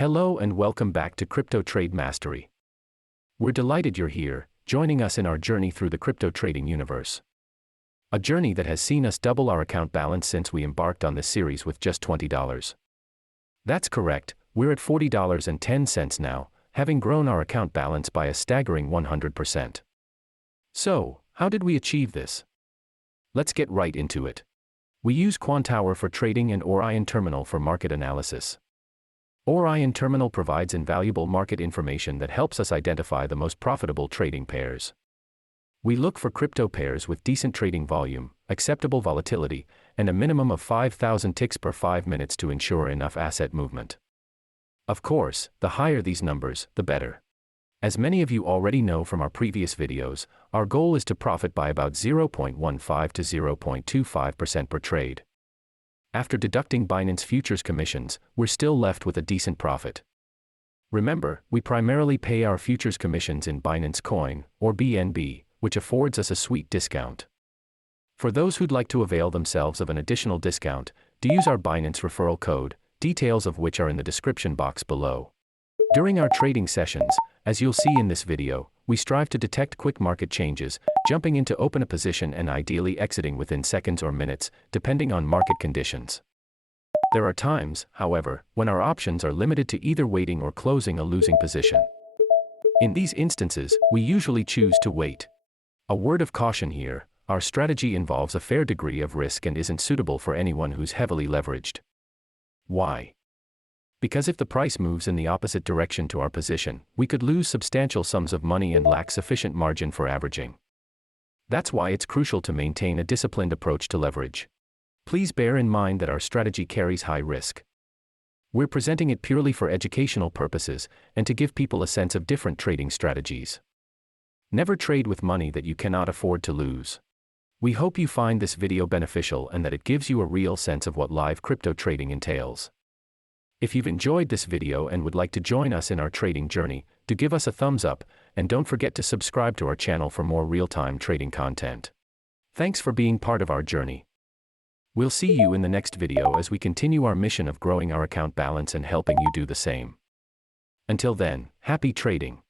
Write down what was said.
Hello and welcome back to Crypto Trade Mastery. We're delighted you're here, joining us in our journey through the crypto trading universe. A journey that has seen us double our account balance since we embarked on this series with just $20. That's correct, we're at $40.10 now, having grown our account balance by a staggering 100%. So, how did we achieve this? Let's get right into it. We use Quantower for trading and Orion Terminal for market analysis. Orion Terminal provides invaluable market information that helps us identify the most profitable trading pairs. We look for crypto pairs with decent trading volume, acceptable volatility, and a minimum of 5,000 ticks per 5 minutes to ensure enough asset movement. Of course, the higher these numbers, the better. As many of you already know from our previous videos, our goal is to profit by about 0.15 to 0.25% per trade. After deducting Binance Futures commissions, we're still left with a decent profit. Remember, we primarily pay our futures commissions in Binance Coin, or BNB, which affords us a sweet discount. For those who'd like to avail themselves of an additional discount, do use our Binance referral code, details of which are in the description box below. During our trading sessions, as you'll see in this video, we strive to detect quick market changes, jumping in to open a position and ideally exiting within seconds or minutes, depending on market conditions. There are times, however, when our options are limited to either waiting or closing a losing position. In these instances, we usually choose to wait. A word of caution here, our strategy involves a fair degree of risk and isn't suitable for anyone who's heavily leveraged. Why? Because if the price moves in the opposite direction to our position, we could lose substantial sums of money and lack sufficient margin for averaging. That's why it's crucial to maintain a disciplined approach to leverage. Please bear in mind that our strategy carries high risk. We're presenting it purely for educational purposes and to give people a sense of different trading strategies. Never trade with money that you cannot afford to lose. We hope you find this video beneficial and that it gives you a real sense of what live crypto trading entails. If you've enjoyed this video and would like to join us in our trading journey, do give us a thumbs up, and don't forget to subscribe to our channel for more real-time trading content. Thanks for being part of our journey. We'll see you in the next video as we continue our mission of growing our account balance and helping you do the same. Until then, happy trading.